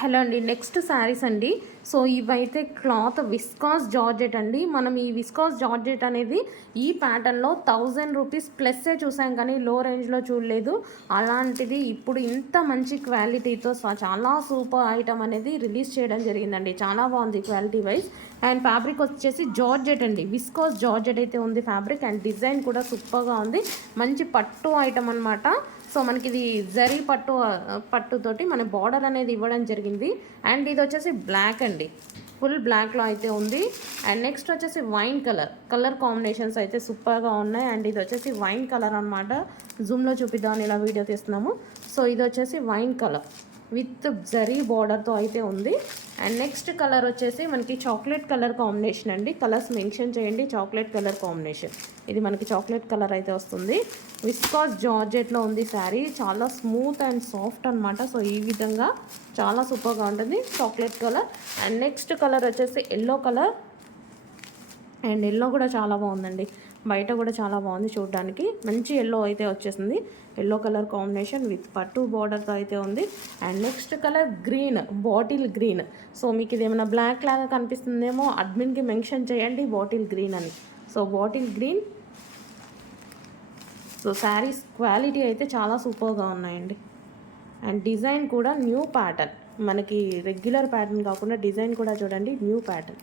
Hello అండి. Next saris అండి. So ఇవైతే క్లాత్ విస్కాస్ జార్జెట్ అండి. మనం ఈ విస్కాస్ జార్జెట్ అనేది ఈ ప్యాటర్న్లో 1000 రూపీస్ ప్లస్సే చూసాం, కానీ లో రేంజ్లో చూడలేదు. అలాంటిది ఇప్పుడు ఇంత మంచి క్వాలిటీతో చాలా సూపర్ ఐటమ్ అనేది రిలీజ్ చేయడం జరిగిందండి. చాలా బాగుంది క్వాలిటీ వైజ్. అండ్ ఫ్యాబ్రిక్ వచ్చేసి జార్జెట్ అండి. విస్కాస్ జార్జెట్ అయితే ఉంది ఫ్యాబ్రిక్. అండ్ డిజైన్ కూడా సూపర్గా ఉంది. మంచి పట్టు ఐటమ్ అనమాట. సో మనకి ఇది జరీ పట్టుతోటి మన బార్డర్ అనేది ఇవ్వడం జరిగింది. అండ్ ఇది వచ్చేసి బ్లాక్ అండి, ఫుల్ బ్లాక్లో అయితే ఉంది. అండ్ నెక్స్ట్ వచ్చేసి వైన్ కలర్ కాంబినేషన్స్ అయితే సూపర్గా ఉన్నాయి. అండ్ ఇది వచ్చేసి వైన్ కలర్ అనమాట. జూమ్లో చూపిద్దామని ఇలా వీడియో తీస్తున్నాము. సో ఇది వచ్చేసి వైన్ కలర్ విత్ జరీ బార్డర్తో అయితే ఉంది. అండ్ నెక్స్ట్ కలర్ వచ్చేసి మనకి చాక్లెట్ కలర్ కాంబినేషన్ అండి. కలర్స్ మెన్షన్ చేయండి. చాక్లెట్ కలర్ కాంబినేషన్, ఇది మనకి చాక్లెట్ కలర్ అయితే వస్తుంది. విస్కాస్ జార్జెట్లో ఉంది శారీ. చాలా స్మూత్ అండ్ సాఫ్ట్ అనమాట. సో ఈ విధంగా చాలా సూపర్గా ఉంటుంది. Chocolate colour. And next colour వచ్చేసి ఎల్లో కలర్. అండ్ ఎల్లో కూడా చాలా బాగుందండి. బయట కూడా చాలా బాగుంది చూడడానికి. మంచి ఎల్లో అయితే వచ్చేసింది. ఎల్లో కలర్ కాంబినేషన్ విత్ పట్టు బార్డర్తో అయితే ఉంది. And next colour green, bottle green. So మీకు ఇది ఏమైనా బ్లాక్ లాగా కనిపిస్తుందేమో, అడ్మిన్కి మెన్షన్ చేయండి బాటిల్ గ్రీన్ అని. So bottle green. So saris quality అయితే చాలా సూపర్గా ఉన్నాయండి. అండ్ డిజైన్ కూడా న్యూ ప్యాటర్న్, మనకి రెగ్యులర్ ప్యాటర్న్ కాకుండా డిజైన్ కూడా చూడండి న్యూ ప్యాటర్న్.